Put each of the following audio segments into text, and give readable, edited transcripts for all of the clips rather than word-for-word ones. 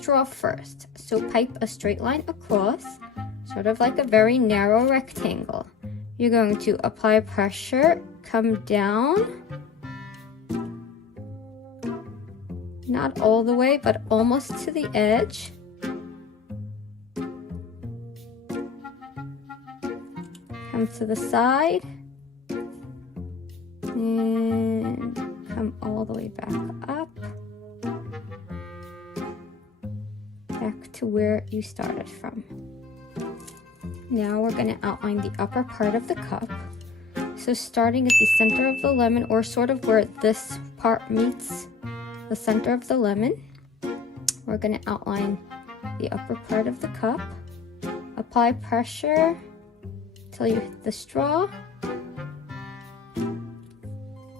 straw first. So pipe a straight line across, sort of like a very narrow rectangle. You're going to apply pressure, come down, not all the way, but almost to the edge. Come to the side, and come all the way back up, back to where you started from. Now we're going to outline the upper part of the cup. So starting at the center of the lemon, or sort of where this part meets the center of the lemon, we're going to outline the upper part of the cup. Apply pressure till you hit the straw,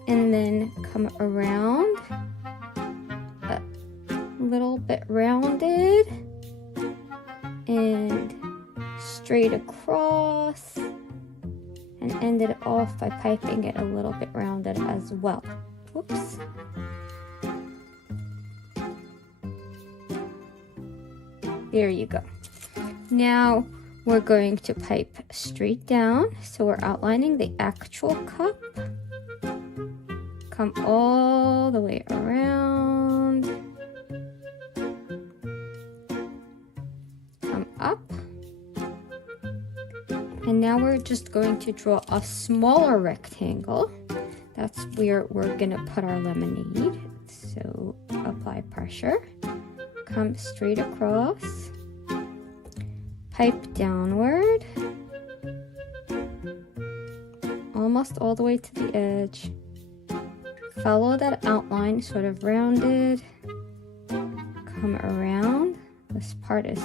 and then come around, a little bit rounded, and straight across, and end it off by piping it a little bit rounded as well. Whoops. There you go. Now we're going to pipe straight down. So we're outlining the actual cup. Come all the way around. Come up. And now we're just going to draw a smaller rectangle. That's where we're gonna put our lemonade. So apply pressure. Come straight across, pipe downward, almost all the way to the edge. Follow that outline, sort of rounded, come around. This part is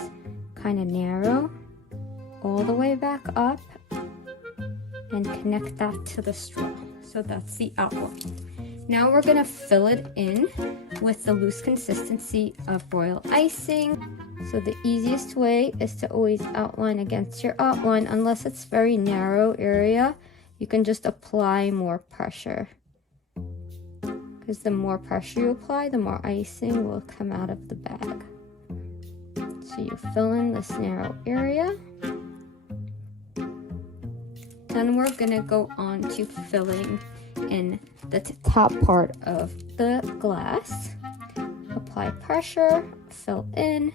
kind of narrow, all the way back up, and connect that to the straw. So that's the outline. Now we're gonna fill it in with the loose consistency of royal icing. So the easiest way is to always outline against your outline. Unless it's very narrow area, you can just apply more pressure. Because the more pressure you apply, the more icing will come out of the bag. So you fill in this narrow area. Then we're gonna go on to filling in the top part of the glass. Apply pressure, fill in,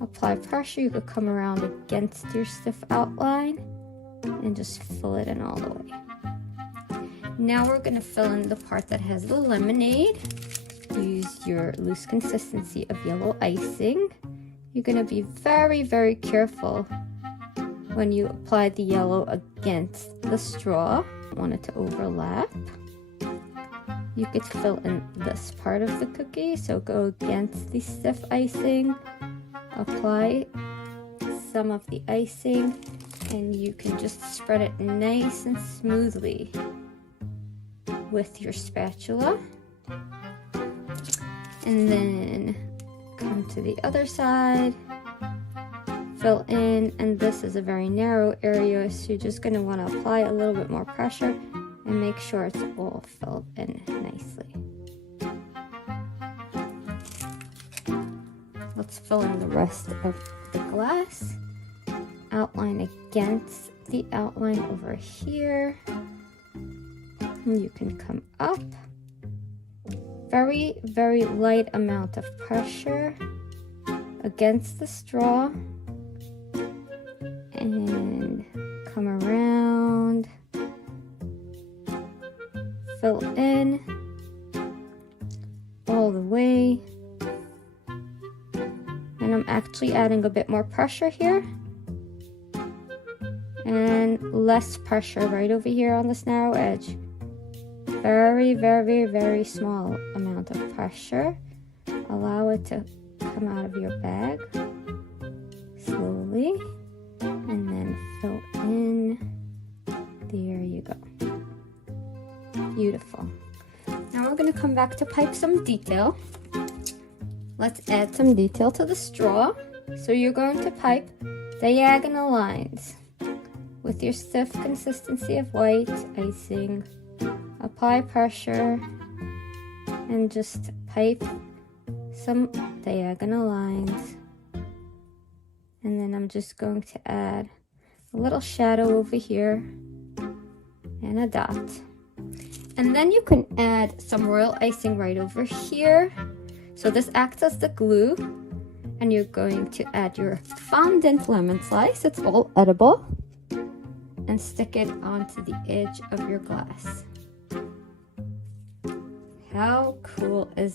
apply pressure. You could come around against your stiff outline and just fill it in all the way. Now we're going to fill in the part that has the lemonade. Use your loose consistency of yellow icing. You're going to be very, very careful when you apply the yellow against the straw. Want it to overlap. You could fill in this part of the cookie, so go against the stiff icing, apply some of the icing, and you can just spread it nice and smoothly with your spatula. And then come to the other side, fill in, and this is a very narrow area, so you're just going to want to apply a little bit more pressure and make sure it's all filled in nicely. Let's fill in the rest of the glass. Outline against the outline over here. And you can come up. Very, very light amount of pressure against the straw. And come around. Fill in all the way, and I'm actually adding a bit more pressure here and less pressure right over here on this narrow edge. Very, very, very small amount of pressure. Allow it to come out of your bag slowly, and then fill in. There you go. Beautiful. Now we're going to come back to pipe some detail. Let's add some detail to the straw. So you're going to pipe diagonal lines with your stiff consistency of white icing. Apply pressure and just pipe some diagonal lines. And then I'm just going to add a little shadow over here and a dot. And then you can add some royal icing right over here. So this acts as the glue. And you're going to add your fondant lemon slice, it's all edible, and stick it onto the edge of your glass. How cool is